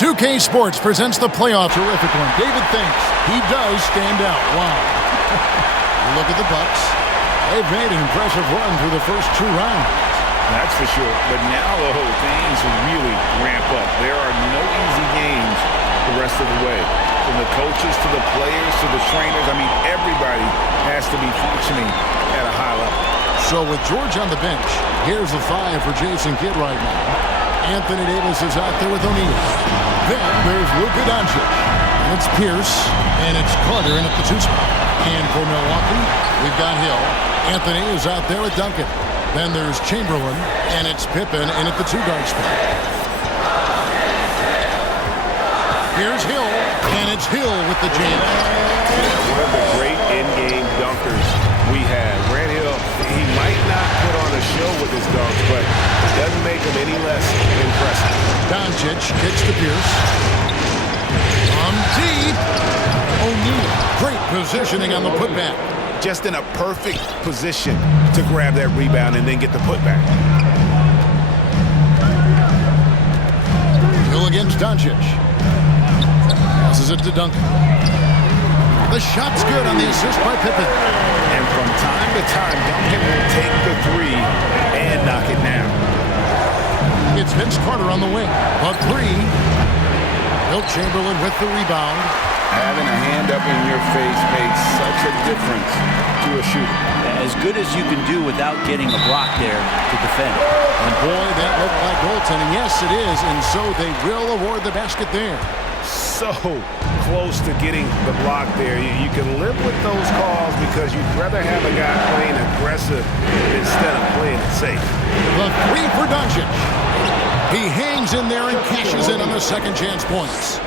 2K Sports presents the playoff. Terrific one. David thinks he does stand out. Wow. Look at the Bucks. They've made an impressive run through the first 2 rounds. That's for sure. But now the whole things really ramp up. There are no easy games the rest of the way. From the coaches to the players to the trainers, I mean, everybody has to be functioning at a high level. So with George on the bench, here's the 5 for Jason Kidd right now. Anthony Davis is out there with O'Neal. Then there's Luka Doncic. And it's Pierce. And it's Carter in at the 2 spot. And for Milwaukee, we've got Hill. Anthony is out there with Duncan. Then there's Chamberlain. And it's Pippen in at the 2 guard spot. Here's Hill. And it's Hill with the jam. One of the great in-game dunkers we had. Grant Hill, he might not put on a show with his dunks, but it doesn't make him any less impressive. Doncic kicks to Pierce. From deep. O'Neal. Great positioning on the putback. Just in a perfect position to grab that rebound and then get the putback. Hill against Doncic. Passes it to Duncan. The shot's good on the assist by Pippen. And from time to time, Duncan will take the 3 and knock it down. It's Vince Carter on the wing. A 3. Wilt Chamberlain with the rebound. Having a hand up in your face makes such a difference to a shooter. As good as you can do without getting a block there to defend. And boy, that looked like goaltending. Yes, it is. And so they will award the basket there. So close to getting the block there. You can live with those calls because you'd rather have a guy playing aggressive instead of playing it safe. The 3 for Doncic. He hangs in there and cashes in on the second chance points.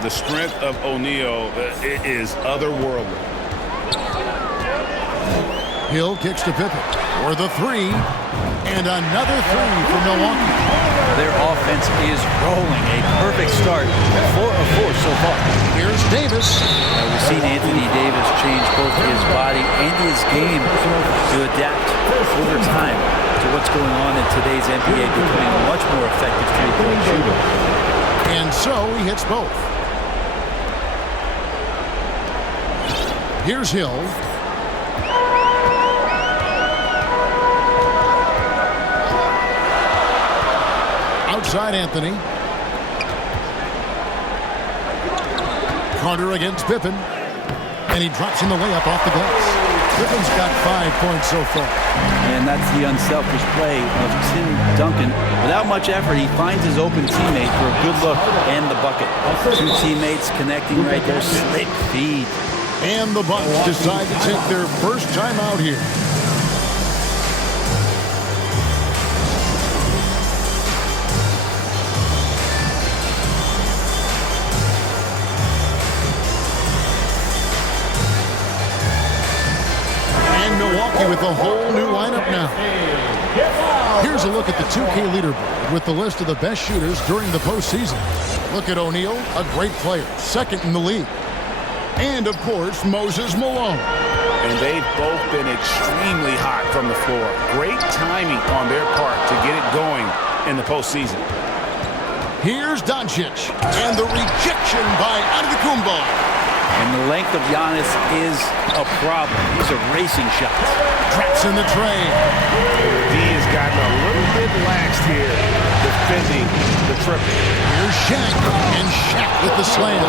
The strength of O'Neal is otherworldly. Hill kicks to Pippen for the 3. And another 3 for Milwaukee. Their offense is rolling. A perfect start. 4 of 4 so far. Here's Davis. We've seen Anthony Davis change both his body and his game to adapt over time to what's going on in today's NBA, becoming a much more effective three-point shooter. And so he hits both. Here's Hill. Outside Anthony. Carter against Pippen. And he drops in the layup off the glass. Pippen's got 5 points so far. And that's the unselfish play of Tim Duncan. Without much effort, he finds his open teammate for a good look and the bucket. 2 teammates connecting right there. Slick feed. And the Bucks decide to take their first time out here. Milwaukee with a whole new lineup now. Here's a look at the 2K leaderboard with the list of the best shooters during the postseason. Look at O'Neal, a great player, 2nd in the league. And, of course, Moses Malone. And they've both been extremely hot from the floor. Great timing on their part to get it going in the postseason. Here's Doncic. And the rejection by Antetokounmpo. And the length of Giannis is a problem. These are racing shots. Traps in the tray. The D has gotten a little bit laxed here, defending the triple. Here's Shaq. And Shaq with the slam.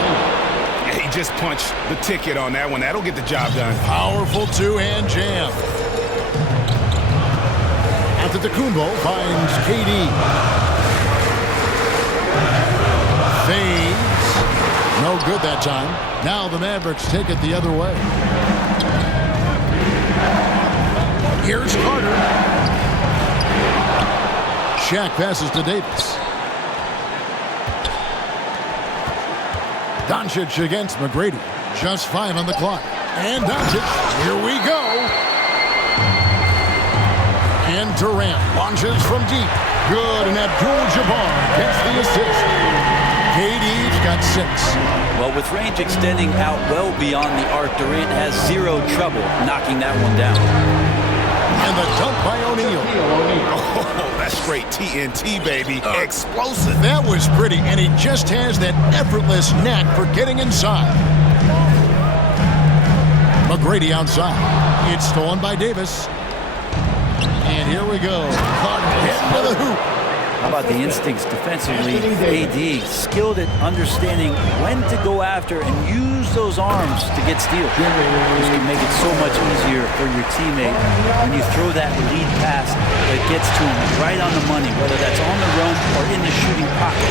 He just punched the ticket on that one. That'll get the job done. Powerful 2-hand jam. Antetokounmpo finds KD. Fades. No good that time. Now the Mavericks take it the other way. Here's Carter. Shaq passes to Davis. Doncic against McGrady. Just 5 on the clock. And Doncic. Here we go. And Durant launches from deep. Good. And Abdul-Jabbar gets the assist. KD's got 6. Well, with range extending out well beyond the arc, Durant has 0 trouble knocking that one down. And the dunk by O'Neal. Oh, that's straight TNT, baby. Explosive. That was pretty, and he just has that effortless knack for getting inside. McGrady outside. It's stolen by Davis. And here we go. Caught into the hoop. How about the instincts defensively? AD skilled at understanding when to go after and use those arms to get steals. This can make it so much easier for your teammate when you throw that lead pass that gets to him right on the money, whether that's on the run or in the shooting pocket.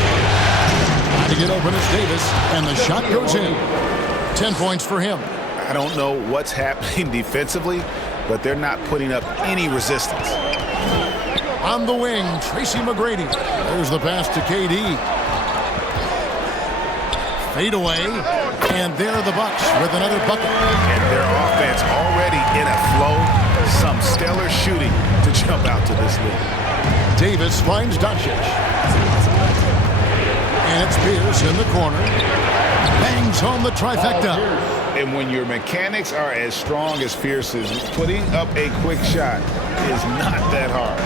Trying to get open is Davis, and the shot goes in. 10 points for him. I don't know what's happening defensively, but they're not putting up any resistance. On the wing, Tracy McGrady. There's the pass to KD. Fade away, and there are the Bucks with another bucket. And their offense already in a flow. Some stellar shooting to jump out to this lead. Davis finds Doncic. And it's Pierce in the corner. Bangs home the trifecta. And when your mechanics are as strong as Pierce's, putting up a quick shot is not that hard.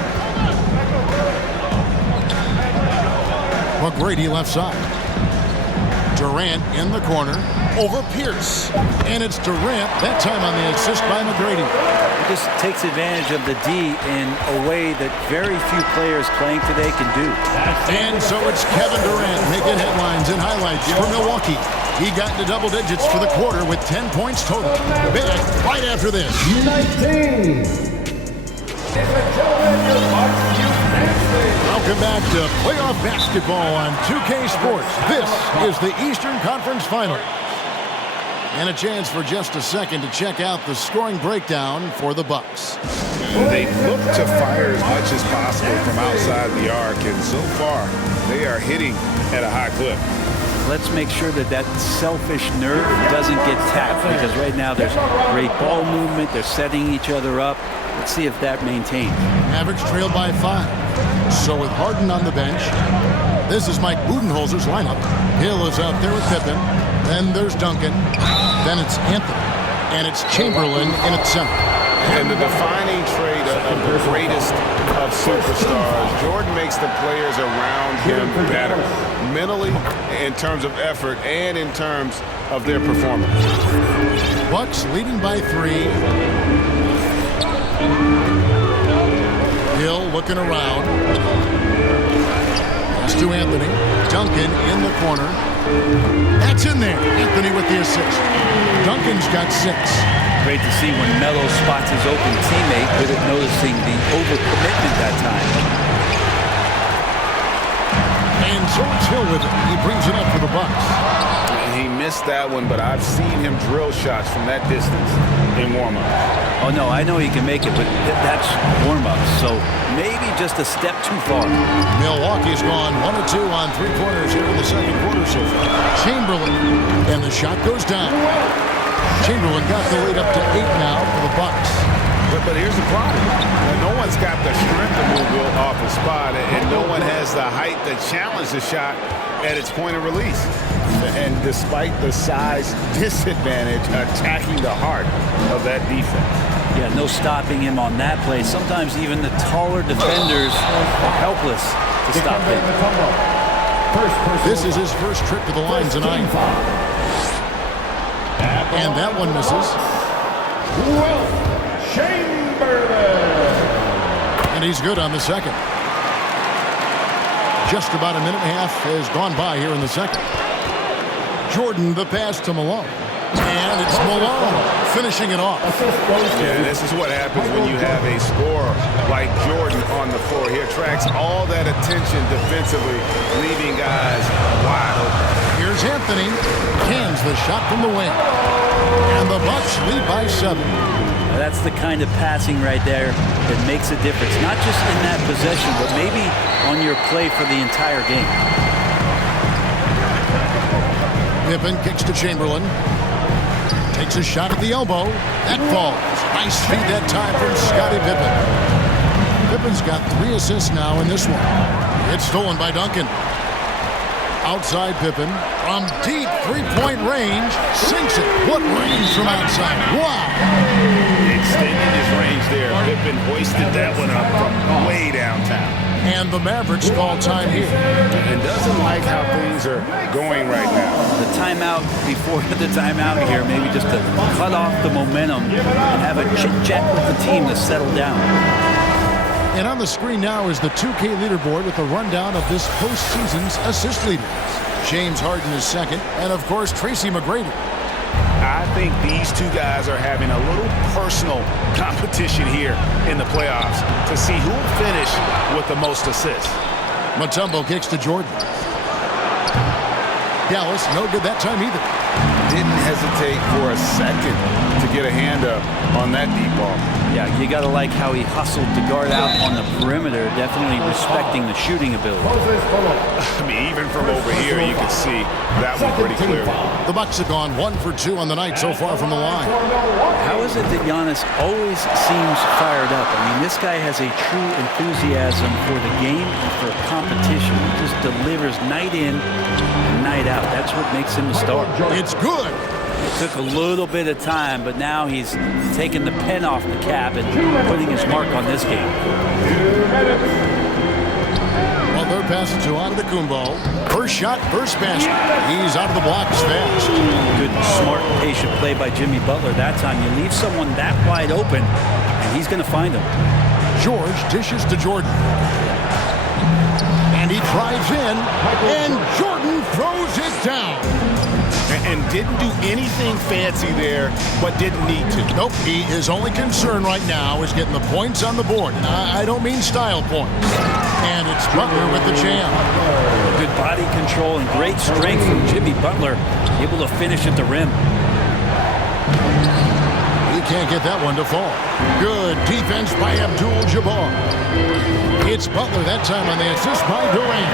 McGrady left side. Durant in the corner over Pierce. And it's Durant, that time on the assist by McGrady. He just takes advantage of the D in a way that very few players playing today can do. And so it's Kevin Durant making headlines and highlights for Milwaukee. He got into double digits for the quarter with 10 points total. Back right after this. 19. Welcome back to playoff basketball on 2K Sports. This is the Eastern Conference Final. And a chance for just a second to check out the scoring breakdown for the Bucks. They look to fire as much as possible from outside the arc, and so far they are hitting at a high clip. Let's make sure that that selfish nerve doesn't get tapped, because right now there's great ball movement. They're setting each other up. Let's see if that maintains. Mavericks trailed by 5. So with Harden on the bench, this is Mike Budenholzer's lineup. Hill is out there with Pippen. Then there's Duncan. Then it's Anthony. And it's Chamberlain in at center. And the defining trait of the greatest of superstars, Jordan makes the players around him better, mentally, in terms of effort, and in terms of their performance. Bucks leading by 3. Hill looking around. Pass to Anthony. Duncan in the corner. That's in there. Anthony with the assist. Duncan's got 6. Great to see when Melo spots his open teammate without noticing the overcommitment that time. And so it's Hill with it. He brings it up for the Bucks. He missed that one, but I've seen him drill shots from that distance in warm-up. Oh, no, I know he can make it, but that's warm-up. So maybe just a step too far. Milwaukee's gone 1 of 2 on 3-pointers here in the second quarter so far. Chamberlain, and the shot goes down. Chamberlain got the lead up to 8 now for the Bucks. But here's the problem. No one's got the strength to move off the spot, and no one has the height to challenge the shot at its point of release. And despite the size disadvantage, attacking the heart of that defense. Yeah, no stopping him on that play. Sometimes even the taller defenders are helpless to stop him. This is his first trip to the line tonight. And that one misses. Chamberlain. And he's good on the second. Just about a minute and a half has gone by here in the second. Jordan, the pass to Malone. And it's Malone finishing it off. Yeah, this is what happens when you have a scorer like Jordan on the floor. He attracts all that attention defensively, leaving guys wide open. Here's Anthony. Cans the shot from the wing. And the Bucks lead by 7. That's the kind of passing right there that makes a difference. Not just in that possession, but maybe on your play for the entire game. Pippen kicks to Chamberlain. Takes a shot at the elbow. That falls. Nice feed that time from Scottie Pippen. Pippen's got 3 assists now in this one. It's stolen by Duncan. Outside Pippen from deep three-point range. Sinks it. What range from outside. Wow. Extending his range there. Pippen hoisted that one up from way downtown. And the Mavericks call time here. And doesn't like how things are going right now. The timeout before the timeout here, maybe just to cut off the momentum and have a chit-chat with the team to settle down. And on the screen now is the 2K leaderboard with a rundown of this postseason's assist leaders. James Harden is second, and of course Tracy McGrady. I think these two guys are having a little personal competition here in the playoffs to see who will finish with the most assists. Mutombo kicks to Jordan. Dallas, no good that time either. Didn't hesitate for a second to get a hand up on that deep ball. Yeah, you got to like how he hustled to guard out on the perimeter, definitely respecting the shooting ability. I mean, even from over here, you can see that one pretty clear. The Bucks have gone 1 for 2 on the night so far from the line. How is it that Giannis always seems fired up? I mean, this guy has a true enthusiasm for the game and for competition. He just delivers night in and night out. That's what makes him a star. It's good. It took a little bit of time, but now he's taking the pen off the cap and putting his mark on this game. Well, they're passing to Antetokounmpo. First shot, first basket. He's out of the blocks fast. Good, smart, patient play by Jimmy Butler. That time you leave someone that wide open, and he's going to find him. George dishes to Jordan. And he drives in, and Jordan throws it down. And didn't do anything fancy there, but didn't need to. Nope, his only concern right now is getting the points on the board. And I don't mean style points. And it's Butler with the jam. Good body control and great strength from Jimmy Butler, able to finish at the rim. He can't get that one to fall. Good defense by Abdul-Jabbar. It's Butler that time on the assist by Durant.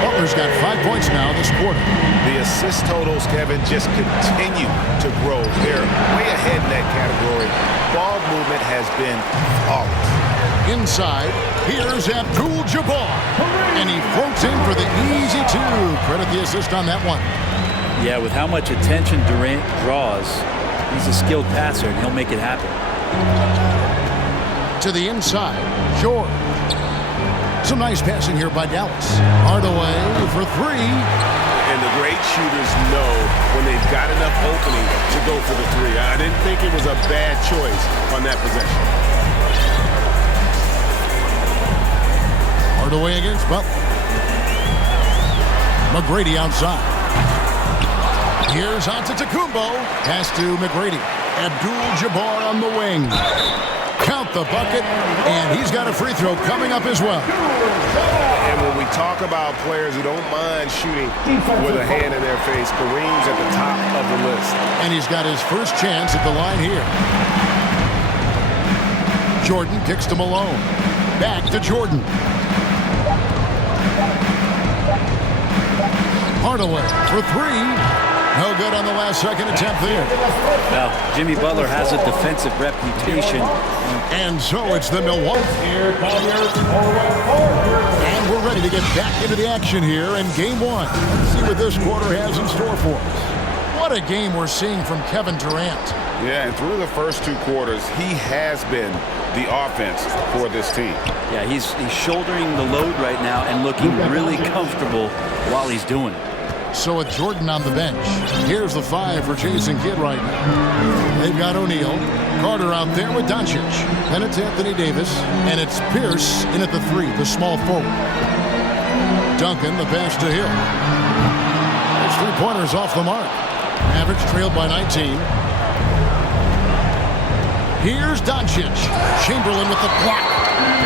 Butler's got 5 points now this quarter. The assist totals, Kevin, just continue to grow. They're way ahead in that category. Ball movement has been flawless. Inside, here's Abdul-Jabbar. And he floats in for the easy two. Credit the assist on that one. Yeah, with how much attention Durant draws, he's a skilled passer, and he'll make it happen. To the inside, George. Some nice passing here by Dallas. Hardaway for three. And the great shooters know when they've got enough opening to go for the three. I didn't think it was a bad choice on that possession. Hardaway against Butler. McGrady outside. Here's Antetokounmpo. Pass to McGrady. Abdul-Jabbar on the wing. Count the bucket, and he's got a free throw coming up as well. And when we talk about players who don't mind shooting with a hand in their face, Kareem's at the top of the list. And he's got his first chance at the line here. Jordan kicks to Malone. Back to Jordan. Hardaway for three. No good on the last second attempt there. Well, Jimmy Butler has a defensive reputation. And so it's the Milwaukee. And we're ready to get back into the action here in Game 1. Let's see what this quarter has in store for us. What a game we're seeing from Kevin Durant. Yeah, and through the first two quarters, he has been the offense for this team. Yeah, he's shouldering the load right now and looking really comfortable while he's doing it. So with Jordan on the bench, here's the 5 for Jason Kidd right now. They've got O'Neal, Carter out there with Doncic. Then it's Anthony Davis, and it's Pierce in at the 3, the small forward. Duncan, the pass to Hill. There's 3-pointers off the mark. Mavericks trailed by 19. Here's Doncic. Chamberlain with the block.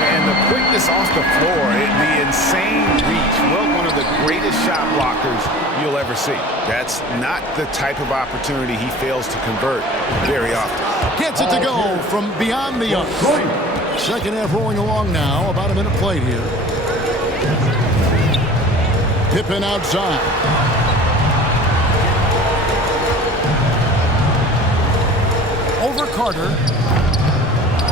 And the quickness off the floor, the insane reach. Well, one of the greatest shot blockers you'll ever see. That's not the type of opportunity he fails to convert very often. Gets it to go from beyond the arc. Second half rolling along now. About a minute played here. Pippen outside. Over Carter.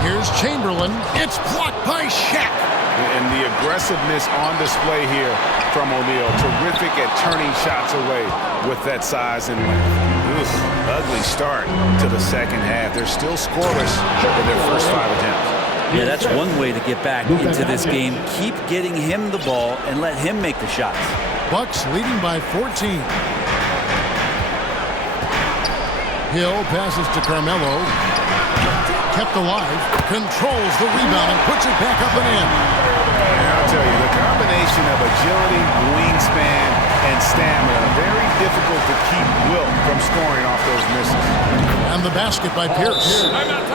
Here's Chamberlain. It's blocked by Shaq. And the aggressiveness on display here from O'Neal. Terrific at turning shots away with that size and length. Oof, ugly start to the second half. They're still scoreless in their first 5 attempts. Yeah, that's one way to get back into this game. Keep getting him the ball and let him make the shots. Bucks leading by 14. Hill passes to Carmelo. Kept alive. Controls the rebound and puts it back up and in. And I'll tell you, the combination of agility, wingspan, and stamina, very difficult to keep Wilt from scoring off those misses. And the basket by Pierce.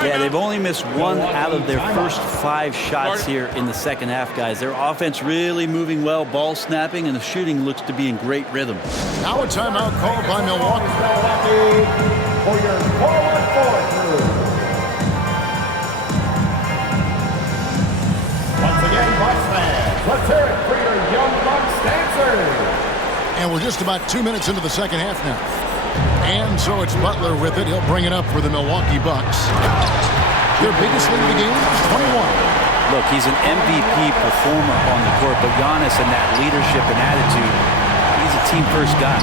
Yeah, they've only missed 1 out of their first 5 shots here in the second half, guys. Their offense really moving well, ball snapping, and the shooting looks to be in great rhythm. Now a timeout called by Milwaukee. For your forward crew. Once again, Bucks fans, let's hear it for your young Bucks dancers. And we're just about 2 minutes into the second half now. And so it's Butler with it. He'll bring it up for the Milwaukee Bucks. Their biggest lead of the game, 21. Look, he's an MVP performer on the court, but Giannis and that leadership and attitude, he's a team-first guy.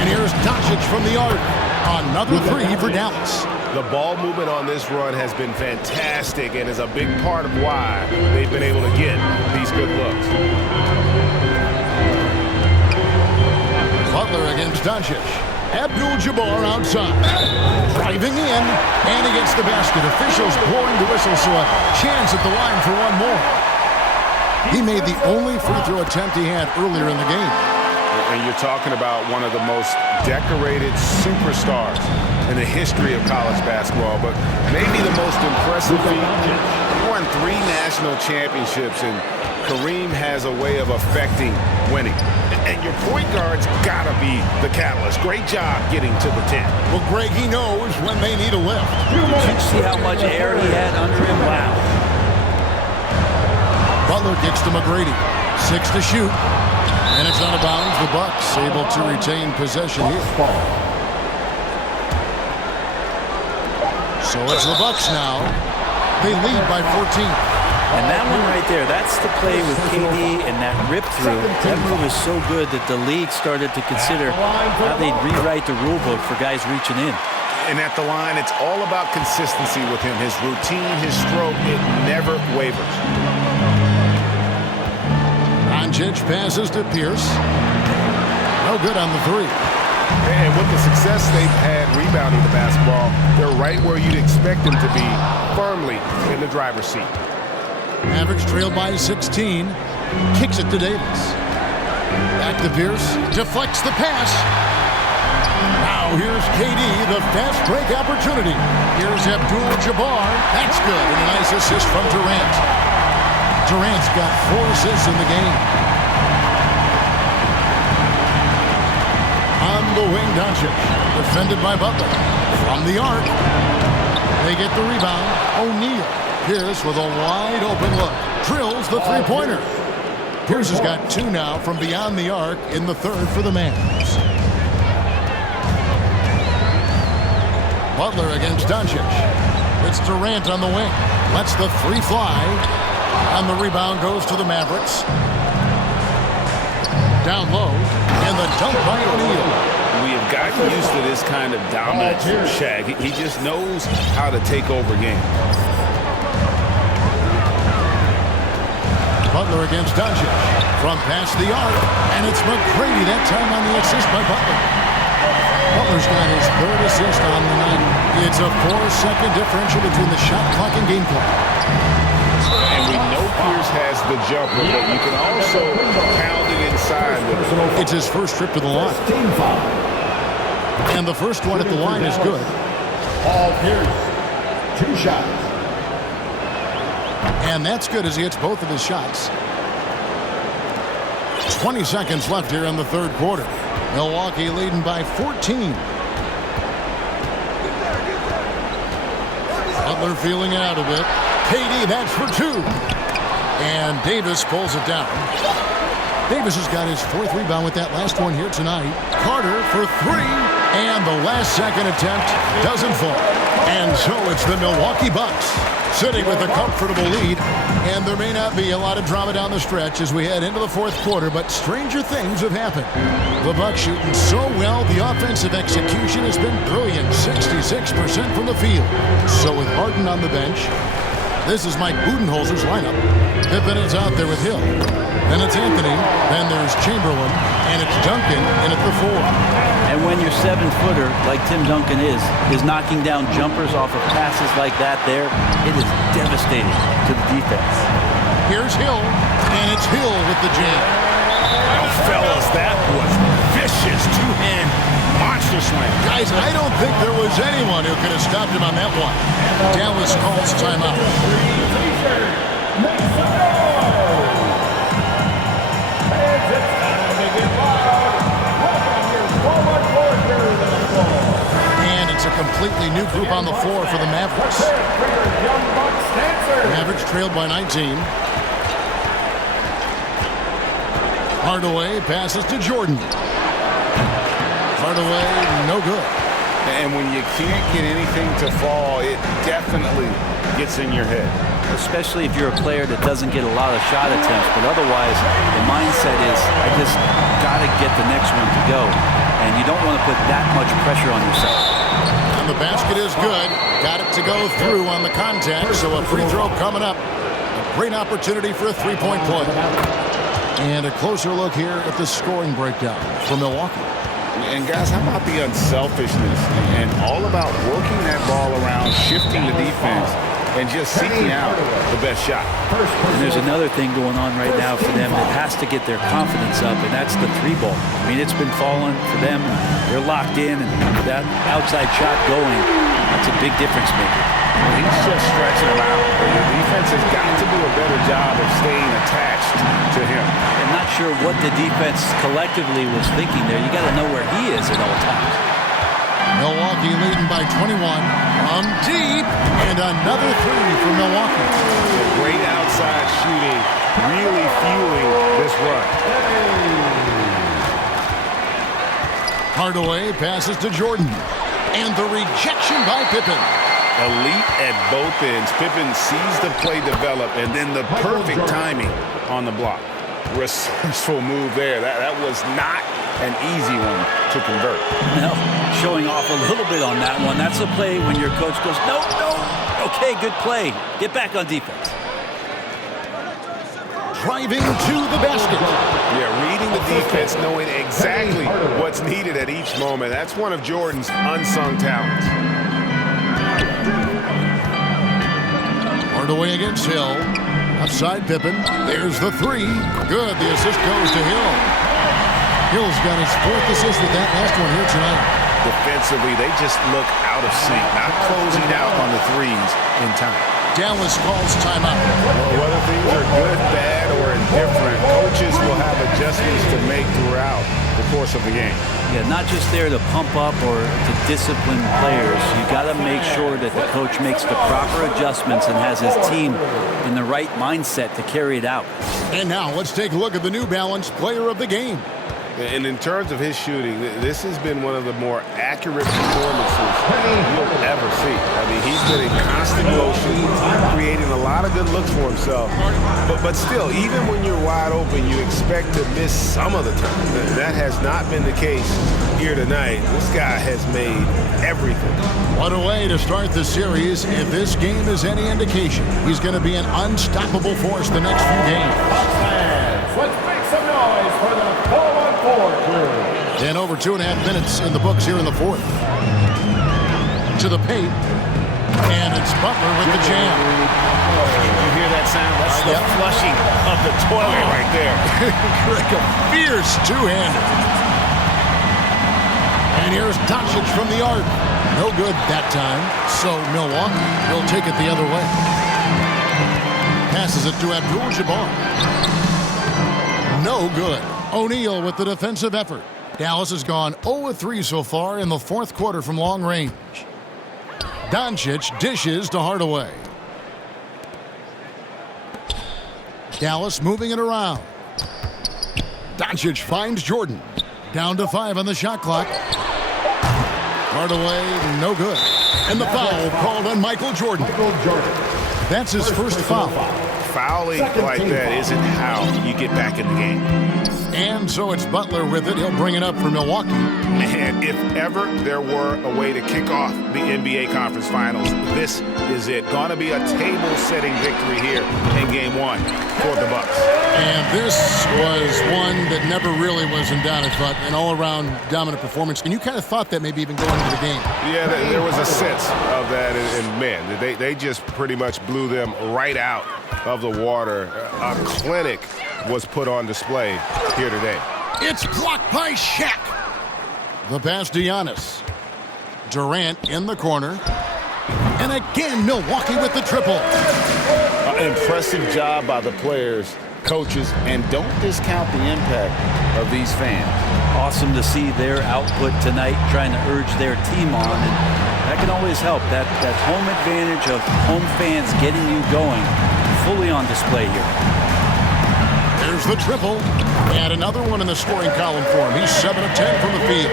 And here's Doncic from the arc. Another 3 for Dallas. The ball movement on this run has been fantastic and is a big part of why they've been able to get these good looks. Butler against Doncic. Abdul-Jabbar outside. Driving in, and he gets the basket. Officials blowing the whistle, so a chance at the line for one more. He made the only free throw attempt he had earlier in the game. And you're talking about one of the most decorated superstars in the history of college basketball, but maybe the most impressive feat. He won 3 national championships, and Kareem has a way of affecting winning. And your point guard's gotta be the catalyst. Great job getting to the 10. Well, Greg, he knows when they need a lift. Did you see how much air he had under him? Wow. Butler kicks to McGrady. 6 to shoot. And it's out of bounds. The Bucks able to retain possession here. So it's the Bucks now. They lead by 14. And that one right there, that's the play with KD and that rip through. That move is so good that the league started to consider how they'd rewrite the rule book for guys reaching in. And at the line, it's all about consistency with him. His routine, his stroke, it never wavers. Doncic passes to Pierce. No good on the 3. And with the success they've had rebounding the basketball, they're right where you'd expect them to be, firmly in the driver's seat. Mavericks trail by 16. Kicks it to Davis. Back to Pierce. Deflects the pass. Now here's KD, the fast break opportunity. Here's Abdul-Jabbar. That's good. And a nice assist from Durant. Durant's got 4 assists in the game. On the wing, Doncic. Defended by Butler. From the arc. They get the rebound. O'Neal. Pierce with a wide open look. Drills the 3-pointer. Pierce has got 2 now from beyond the arc in the 3rd for the Mavs. Butler against Doncic. It's Durant on the wing. Lets the 3 fly. And the rebound goes to the Mavericks. Down low. And the dunk by O'Neal. We have gotten used to this kind of dominance from Shaq. He just knows how to take over games. Butler against Doncic. From past the arc. And it's McGrady that time on the assist by Butler. Butler's got his 3rd assist on the night. It's a 4-second differential between the shot clock and game clock. And we know Pierce has the jumper, but you can also pound it inside with it. It's his first trip to the line. And the first one at the line is good. Paul Pierce, 2 shots. And that's good as he hits both of his shots. 20 seconds left here in the 3rd quarter. Milwaukee leading by 14. Butler feeling it out a bit. KD, that's for 2. And Davis pulls it down. Davis has got his 4th rebound with that last one here tonight. Carter for 3. And the last second attempt doesn't fall. And so it's the Milwaukee Bucks sitting with a comfortable lead, and there may not be a lot of drama down the stretch as we head into the fourth quarter, but stranger things have happened. The Bucks shooting so well, the offensive execution has been brilliant, 66% from the field. So with Harden on the bench, this is Mike Budenholzer's lineup. Pippen is out there with Hill. Then it's Anthony. Then there's Chamberlain. And it's Duncan in at the 4. And when your 7-footer, like Tim Duncan is knocking down jumpers off of passes like that there, it is devastating to the defense. Here's Hill. And it's Hill with the jam. Well, fellas, that was vicious. Two-hand monster slam. Guys, I don't think there was anyone who could have stopped him on that one. Dallas calls timeout. And it's a completely new group on the floor for the Mavericks. Mavericks trailed by 19. Hardaway passes to Jordan. Hardaway, no good. And when you can't get anything to fall, it definitely gets in your head. Especially if you're a player that doesn't get a lot of shot attempts, but otherwise the mindset is, I just got to get the next one to go. And you don't want to put that much pressure on yourself. And the basket is good. Got it to go through on the contact, so a free throw coming up. A great opportunity for a three-point play. And a closer look here at the scoring breakdown for Milwaukee. And guys, how about the unselfishness and all about working that ball around, shifting the defense, and just seeking out the best shot. And there's another thing going on right now for them that has to get their confidence up, and that's the 3-ball. I mean, it's been falling for them. They're locked in, and that outside shot going, that's a big difference maker. Well, he's just stretching him out. The defense has got to do a better job of staying attached to him. I'm not sure what the defense collectively was thinking there. You got to know where he is at all times. Milwaukee leading by 21. From deep, and another three for Milwaukee. The great outside shooting really fueling this run. Hardaway passes to Jordan. And the rejection by Pippen. Elite at both ends. Pippen sees the play develop, and then the perfect timing on the block. Resourceful move there. That was not an easy one to convert. No, showing off a little bit on that one. That's a play when your coach goes, no. Okay, good play. Get back on defense. Driving to the basket. Yeah, reading the defense, knowing exactly what's needed at each moment. That's one of Jordan's unsung talents. Hardaway against Hill. Outside Pippen. There's the three. Good. The assist goes to Hill. Hill's got his 4th assist with that last one here tonight. Defensively, they just look out of sync, not closing out on the threes in time. Dallas calls timeout. Well, whether things are good, bad, or indifferent, coaches will have adjustments to make throughout the course of the game. Yeah, not just there to pump up or to discipline players. You got to make sure that the coach makes the proper adjustments and has his team in the right mindset to carry it out. And now let's take a look at the New Balance player of the game. And in terms of his shooting, this has been one of the more accurate performances you'll ever see. I mean, he's been in constant motion, creating a lot of good looks for himself. But still, even when you're wide open, you expect to miss some of the time. That has not been the case here tonight. This guy has made everything. What a way to start the series. If this game is any indication, he's going to be an unstoppable force the next few games. Let's make some noise for the 4-on-4 crew. And over 2.5 minutes in the books here in the fourth. To the paint. And it's Butler with the jam. You hear that sound? That's the flushing of the toilet right there. Like a fierce two-hander. And here's Doncic from the arc. No good that time. So Milwaukee will take it the other way. Passes it to Abdul-Jabbar. No good. O'Neal with the defensive effort. Dallas has gone 0-3 so far in the fourth quarter from long range. Doncic dishes to Hardaway. Dallas moving it around. Doncic finds Jordan. Down to 5 on the shot clock. Hardaway, no good. And the foul called on Michael Jordan. That's his first foul. Fouling like that isn't how you get back in the game. And so it's Butler with it. He'll bring it up for Milwaukee. And if ever there were a way to kick off the NBA Conference Finals, this is it. Gonna be a table-setting victory here in Game 1 for the Bucks. And this was one that never really was in doubt, I thought. An all-around dominant performance. And you kind of thought that maybe even going into the game. Yeah, there was a sense of that. And man, they just pretty much blew them right out of the water. A clinic was put on display here today. It's blocked by Shaq. The pass to Giannis. Durant in the corner. And again, Milwaukee with the triple. Impressive job by the players, coaches, and don't discount the impact of these fans. Awesome to see their output tonight, trying to urge their team on, and that can always help. That home advantage of home fans getting you going, fully on display here. There's the triple, and another one in the scoring column for him. He's 7 of 10 from the field.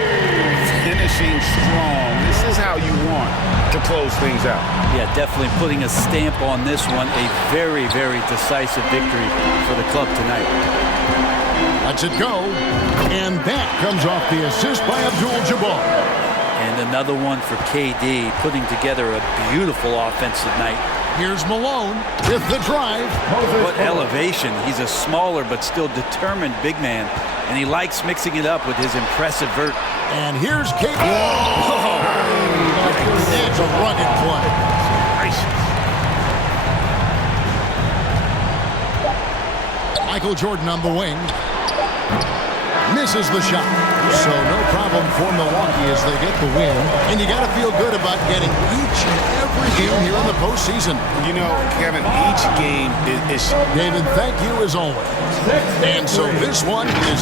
Finishing strong. This is how you want to close things out. Yeah, definitely putting a stamp on this one. A very, very decisive victory for the club tonight. Lets it go, and that comes off the assist by Abdul-Jabbar. And another one for KD, putting together a beautiful offensive night. Here's Malone with the drive. What elevation. He's a smaller but still determined big man, and he likes mixing it up with his impressive vert. And here's KD. Oh, that's a rugged play. Michael Jordan on the wing. Misses the shot. So no problem for Milwaukee as they get the win. And you got to feel good about getting each and every game here in the postseason. You know, Kevin, each game is... David, thank you as always. And so this one is